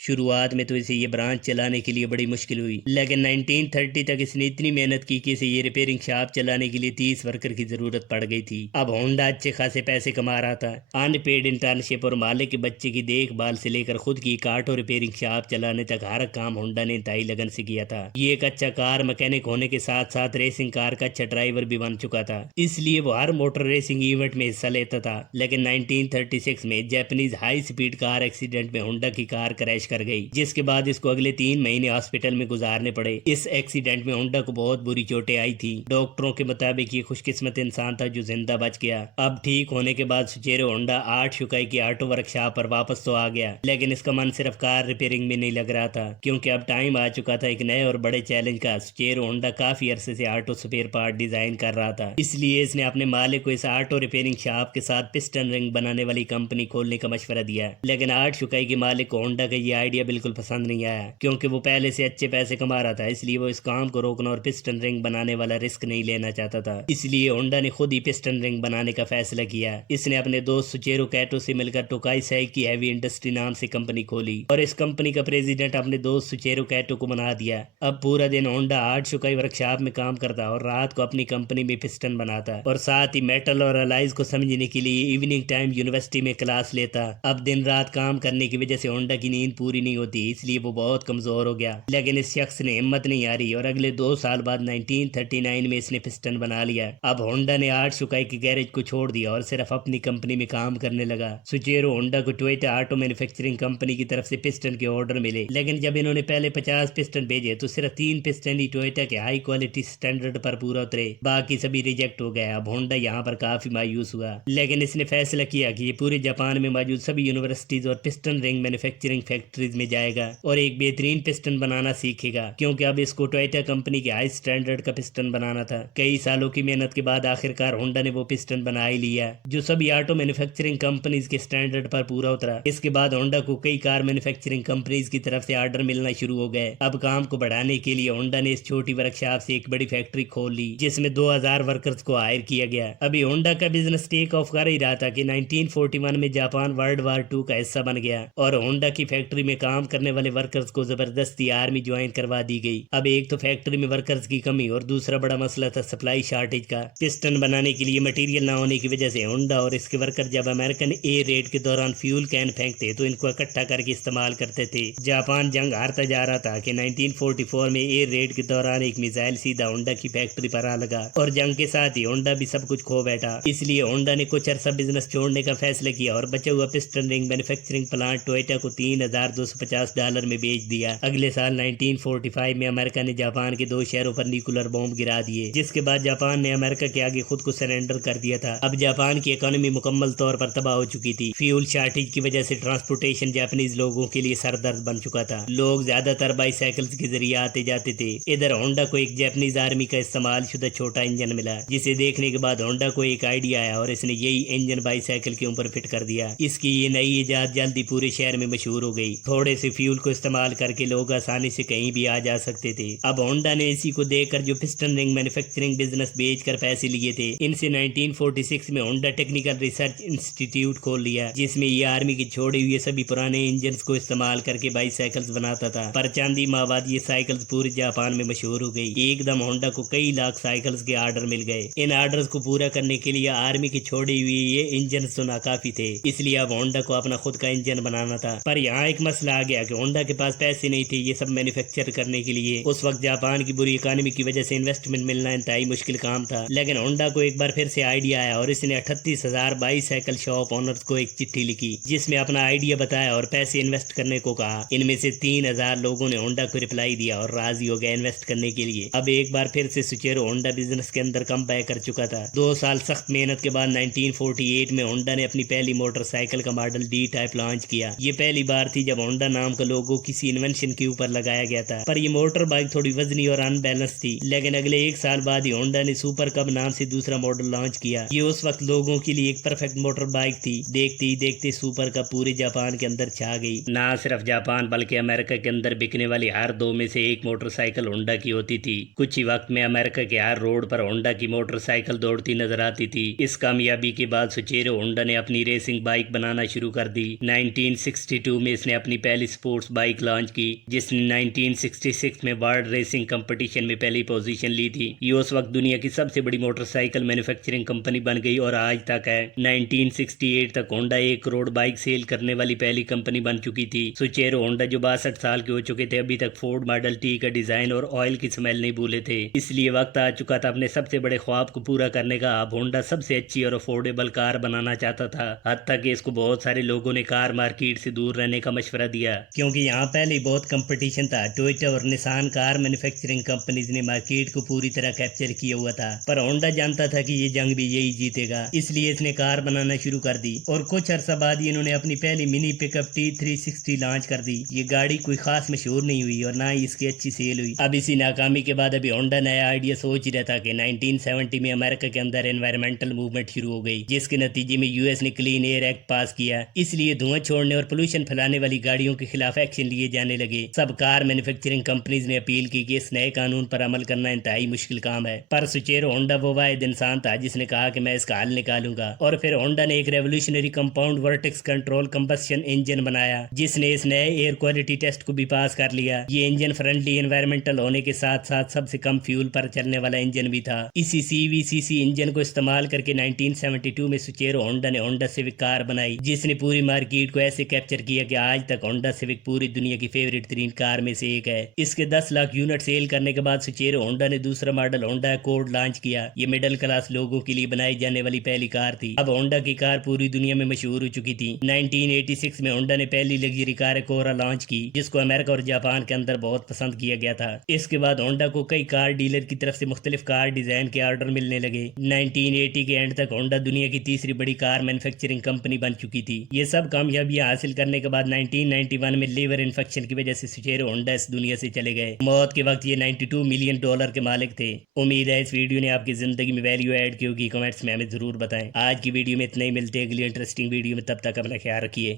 شروعات میں تو اسے یہ برانچ چلانے کے لیے بڑی مشکل ہوئی، لیکن 1930 تک اس نے اتنی محنت کی کہ اسے یہ ریپیئرنگ شاپ چلانے کے لیے 30 ورکر کی ضرورت پڑ گئی تھی۔ اب ہونڈا اچھے خاصے پیسے کما رہا تھا۔ ان پیڈ انٹرنشپ اور مالک کے بچے کی دیکھ بھال سے لے کر خود کی ایک آٹو ریپیئرنگ شاپ چلانے تک ہر کام ہونڈا نے انتہائی لگن سے کیا تھا۔ یہ ایک اچھا کار مکینک ہونے کے ساتھ ساتھ ریسنگ کار کا اچھا ڈرائیور بھی بن چکا تھا، اس لیے وہ ہر موٹر ریسنگ ایونٹ میں حصہ لیتا تھا۔ لیکن 1936 میں Japanese high speed car accident میں ہونڈا کی کار کریش کر گئی، جس کے بعد اس کو اگلے 3 مہینے ہاسپٹل میں گزارنے پڑے۔ اس ایکسیڈنٹ میں ہونڈا کو بہت بری چوٹیں آئی تھی۔ ڈاکٹروں کے مطابق یہ خوش قسمت انسان تھا جو زندہ بچ گیا۔ اب ٹھیک ہونے کے بعد سوچیرو ہونڈا آرٹ شوکائی کی آٹو ورک شاپ پر واپس تو آ گیا، لیکن اس کا من صرف کار ریپیئرنگ میں نہیں لگ رہا تھا، کیونکہ اب ٹائم آ چکا تھا ایک نئے اور بڑے چیلنج کا۔ سوچیرو ہونڈا کافی عرصے سے آٹو سپیئر پارٹ ڈیزائن کر رہا تھا، اس لیے اس نے اپنے مالک کو اس آٹو ریپیئرنگ شاپ کے ساتھ پسٹن رنگ بنانے والی کمپنی کھولنے کا مشورہ دیا۔ لیکن آرٹ شوکائی کے مالک کو ہونڈا کا یہ آئیڈیا بالکل پسند نہیں آیا، کیونکہ وہ پہلے سے اچھے پیسے کما رہا تھا، اس لیے وہ اس کام کو روکنا اور پسٹن رنگ بنانے والا رسک نہیں لینا چاہتا تھا۔ اس لیے ہونڈا نے خود ہی پسٹن رنگ بنانے کا فیصلہ کیا۔ اس نے اپنے دوست سوچیرو کیٹو سے مل کر ٹوکائی سائکی ہیوی انڈسٹری نام سے کمپنی کھولی اور اس کمپنی کا پریزیڈنٹ اپنے دوست سوچیرو کیٹو کو بنا دیا۔ اب پورا دن ہونڈا آرٹ شوکائی ورک شاپ میں کام کرتا اور رات کو اپنی کمپنی میں پسٹن بناتا اور ساتھ ہی میٹل اور الائز کو سمجھنے کے لیے ایوننگ ٹائم یونیورسٹی میں کلاس لیتا۔ اب دن رات کام کرنے کی وجہ سے ہونڈا کی نیند پوری نہیں ہوتی، اس لیے وہ بہت کمزور ہو گیا، لیکن اس شخص نے ہمت نہیں ہاری اور اگلے 2 سال بعد 1939 میں اس نے پسٹن بنا لیا۔ اب ہونڈا نے آرٹ شوکائی کے گیرج کو چھوڑ دیا اور صرف اپنی کمپنی میں کام کرنے لگا۔ سوچیرو ہونڈا کو ٹوئیٹا آٹو مینوفیکچرنگ کمپنی کی طرف سے پسٹن کے آرڈر ملے، لیکن جب انہوں نے پہلے 50 پسٹن بھیجے تو صرف 3 پسٹن ہی ٹوئیٹا کے ہائی کوالٹی سٹینڈرڈ پر پورا اترے، باقی سبھی ریجیکٹ ہو گئے۔ اب ہونڈا یہاں پر کافی مایوس ہوا، لیکن اس نے فیصلہ کیا کہ یہ پورے جاپان میں موجود سبھی یونیورسٹیز اور پسٹن رنگ مینوفیکچرنگ فیکٹریز میں جائے گا اور ایک بہترین پسٹن بنانا سیکھے گا، کیونکہ اب اس کو ٹوئیٹا کمپنی کے ہائی سٹینڈرڈ کا پسٹن بنانا تھا۔ کئی سالوں کی محنت کے بعد آخرکار ہونڈا نے وہ پسٹن بنا ہی لیا جو سبھی آٹو مینوفیکچرنگ کمپنیز کے سٹینڈرڈ پر پورا اترا۔ اس کے بعد ہونڈا کو کئی کار مینوفیکچرنگ کمپنیز کی طرف سے آرڈر ملنا شروع ہو گئے۔ اب کام کو بڑھانے کے لیے ہونڈا نے اس چھوٹی ورک شاپ سے ایک بڑی فیکٹری کھول لی جس میں 2000 ورکرز کو ہائر کیا گیا۔ ابھی ہونڈا کا بزنس ٹیک آف کر ہی رہا تھا کہ 1941 میں جاپان ورلڈ وار 2 کا حصہ بن گیا اور ہونڈا کی فیکٹری میں کام کرنے والے ورکرز کو زبردستی آرمی جوائن کروا دی گئی۔ اب ایک تو فیکٹری میں ورکرز کی کمی اور دوسرا بڑا مسئلہ تھا سپلائی شارٹیج کا۔ پسٹن بنانے کے لیے مٹیریل نہ ہونے کی وجہ سے ہونڈا اور اس کے ورکر جب امریکن ایئر ریڈ کے دوران فیول کین پھینکتے تو ان کو اکٹھا کر کے استعمال کرتے تھے۔ جاپان جنگ ہارتا جا رہا تھا کہ 1944 میں ایئر ریڈ کے دوران ایک میزائل سیدھا ہونڈا کی فیکٹری پر آ لگا اور جنگ کے ساتھ ہی ہونڈا بھی سب کچھ کھو بیٹھا۔ اس لیے ہونڈا نے کچھ عرصہ بزنس چھوڑنے کا فیصلہ کیا اور بچا ہوا پسٹن رنگ مینوفیکچرنگ پلانٹ ٹوئیٹا کو $3250 میں بیچ دیا۔ اگلے سال 1945 میں امریکہ نے جاپان کے 2 شہروں پر نیوکلر بم گرا دیے، جس کے بعد جاپان نے امریکہ کے آگے خود کو سرنڈر کر دیا تھا۔ اب جاپان کی اکانومی مکمل طور پر تباہ ہو چکی تھی۔ فیول شارٹیج کی وجہ سے ٹرانسپورٹیشن جاپانیز لوگوں کے لیے سر درد بن چکا تھا۔ لوگ زیادہ تر بائی سائیکلز کے ذریعے آتے جاتے تھے۔ ادھر ہونڈا کو ایک جاپانیز آرمی کا استعمال شدہ چھوٹا انجن ملا، جسے دیکھنے کے بعد ہونڈا کو ایک آئیڈیا آیا اور اس نے یہی انجن بائی سائیکل کے اوپر فٹ کر دیا۔ اس کی یہ نئی ایجاد جلدی پورے شہر میں مشہور ہو گئی۔ تھوڑے سے فیول کو استعمال کر کے لوگ آسانی سے کہیں بھی آ جا سکتے تھے۔ اب ہونڈا نے اسی کو دیکھ کر جو پسٹن رنگ مینوفیکچرنگ بزنس بیچ کر پیسے لیے تھے، ان سے 1946 میں ہونڈا ٹیکنیکل ریسرچ انسٹیٹیوٹ کھول لیا، جس میں یہ آرمی کے چھوڑے ہوئے سبھی پرانے انجنز کو استعمال کر کے بائی سائیکلز بناتا تھا۔ پر چند ہی ماہ بعد یہ سائیکلز پورے جاپان میں مشہور ہو گئی۔ ایک دم ہونڈا کو کئی لاکھ سائیکلز کے آرڈر مل گئے۔ ان آرڈرز کو پورا کرنے کے لیے آرمی کے چھوڑے ہوئے یہ انجنز تو ناکافی تھے، اس لیے اب ہونڈا کو اپنا خود کا انجن بنانا تھا۔ پر یہاں ایک مسئلہ آ گیا کہ ہونڈا کے پاس پیسے نہیں تھے یہ سب مینوفیکچر کرنے کے لیے۔ اس وقت جاپان کی بری اکانومی کی وجہ سے انویسٹمنٹ ملنا انتہائی مشکل کام تھا، لیکن ہونڈا کو ایک بار پھر سے آئیڈیا آیا اور اس نے 38,000 بائی سائیکل شاپ اونرز کو ایک چٹھی لکھی جس میں اپنا آئیڈیا بتایا اور پیسے انویسٹ کرنے کو کہا۔ ان میں سے 3,000 لوگوں نے ہونڈا کو رپلائی دیا اور راضی ہو گئے انویسٹ کرنے کے لیے۔ اب ایک بار پھر سے سوچیرو ہونڈا بزنس کے اندر کم بیک کر چکا تھا۔ 2 سال سخت محنت کے بعد 1948 میں ہونڈا نے اپنی پہلی موٹر سائیکل کا ماڈل ڈی ٹائپ لانچ کیا۔ یہ پہلی بار تھی جب ہونڈا نام کا لوگو کسی انوینشن کے اوپر لگایا گیا تھا، پر یہ موٹر بائک تھوڑی وزنی اور ان بیلنس تھی، لیکن اگلے ایک سال بعد ہی ہونڈا نے سپر کب نام سے دوسرا ماڈل لانچ کیا۔ یہ اس وقت لوگوں کے لیے ایک پرفیکٹ موٹر بائک تھی۔ دیکھتے ہی دیکھتے سپر کب پورے جاپان کے اندر چھا گئی۔ نہ صرف جاپان بلکہ امریکہ کے اندر بکنے والی ہر 2 میں سے ایک موٹر سائیکل ہونڈا کی ہوتی تھی۔ کچھ ہی وقت میں امریکہ کے ہر روڈ پر ہونڈا کی موٹر سائیکل دوڑتی نظر آتی تھی۔ اس کامیابی کے بعد سوچیرو ہونڈا نے اپنی ریسنگ بائک بنانا شروع کر دی۔ 1962 میں اس نے اپنی پہلی سپورٹس بائک لانچ کی، جس نے 1966 میں ورلڈ ریسنگ کمپٹیشن میں پہلی پوزیشن لی تھی۔ یہ اس وقت دنیا کی سب سے بڑی موٹر سائیکل مینوفیکچرنگ کمپنی بن گئی اور آج تک ہے۔ 1968 تک ہونڈا 1 کروڑ بائک سیل کرنے والی پہلی کمپنی بن چکی تھی۔ سوچیرو ہونڈا جو 62 سال کے ہو چکے تھے، ابھی تک فورڈ ماڈل ٹی کا ڈیزائن اور آئل کی سمیل نہیں بھولے تھے۔ اس لیے وقت آ چکا تھا اپنے سب سے بڑے خواب کو پورا کرنے کا۔ اب ہونڈا سب سے اچھی اور افورڈیبل کار بنانا چاہتا تھا، حتیٰ کہ اس کو بہت سارے لوگوں نے کار مارکیٹ سے دور رہنے کا مشورہ دیا، کیونکہ یہاں پہلے بہت کمپٹیشن تھا۔ ٹویوٹا اور نسان کار مینوفیکچرنگ کمپنیز نے مارکیٹ کو پوری طرح کیپچر کیا ہوا تھا، پر ہونڈا جانتا تھا کہ یہ جنگ بھی یہی جیتے گا، اس لیے اس نے کار بنانا شروع کر دی اور کچھ عرصہ بعد ہی انہوں نے اپنی پہلی منی پک اپ T360 لانچ کر دی۔ یہ گاڑی کوئی خاص مشہور نہیں ہوئی اور نہ ہی اس کی اچھی سیل ہوئی۔ اب اسی ناکامی کے بعد ابھی ہونڈا نیا آئیڈیا سوچ ہی رہا تھا کہ 1970 میں امریکہ کے اندر انوائرمنٹل موومنٹ شروع ہو گئی، جس کے نتیجے میں US نے کلین ایئر ایکٹ پاس کیا۔ اس لیے دھواں چھوڑنے اور پولوشن پھیلانے والی گاڑیوں کے خلاف ایکشن لیے جانے لگے۔ سب کار مینوفیکچرنگ کمپنیز نے اپیل کی کہ اس نئے قانون پر عمل کرنا انتہائی مشکل کام ہے، پر سوچیرو ہونڈا وہ واحد انسان تھا جس نے کہا کہ میں اس کا حل نکالوں گا، اور پھر ہونڈا نے ایک revolutionary compound vortex control combustion engine بنایا، جس نے اس نئے ایئر کوالٹی ٹیسٹ کو بھی پاس کر لیا۔ یہ انجن فرینڈلی انوائرمنٹل ہونے کے ساتھ ساتھ سب سے کم فیول پر چلنے والا انجن بھی تھا۔ اسی CVCC انجن کو استعمال کر کے 1972 میں سوچیرو ہونڈا نے ہونڈا سیوک کار بنائی، جس نے پوری مارکیٹ کو ایسے کیپچر کیا کہ آج تک ہونڈا سیوک پوری دنیا کی فیوریٹ ترین کار میں سے ایک ہے۔ اس کے 10 لاکھ یونٹ سیل کرنے کے بعد سوچیرو ہونڈا نے دوسرا ماڈل ہونڈا ایکورڈ لانچ کیا۔ یہ مڈل کلاس لوگوں کے لیے بنائی جانے والی پہلی کار تھی۔ اب ہونڈا کی کار پوری دنیا میں مشہور ہو چکی تھی۔ 1986 میں ہونڈا نے پہلی لگژری کار ایکورا لانچ کی، جس کو امریکہ اور جاپان کے اندر بہت پسند کیا گیا تھا۔ اس کے بعد ہونڈا کو کئی کار ڈیلر کی طرف سے مختلف کار ڈیزائن کے آرڈر ملنے لگے۔ 1980 کے اینڈ تک ہونڈا دنیا کی تیسری بڑی کار مینوفیکچرنگ کمپنی بن چکی تھی۔ یہ سب کامیابیاں حاصل کرنے کے بعد 1991 میں لیور انفیکشن کی وجہ سے سوچیرو ہونڈا اس دنیا سے چلے گئے۔ موت کے وقت یہ $92 ملین کے مالک تھے۔ امید ہے اس ویڈیو نے آپ کی زندگی میں ویلیو ایڈ کی ہوگی۔ کمنٹس میں ہمیں ضرور بتائیں۔ آج کی ویڈیو میں اتنا ہی، ملتے ہیں اگلی انٹرسٹنگ ویڈیو میں، تب تک اپنا خیال رکھیے۔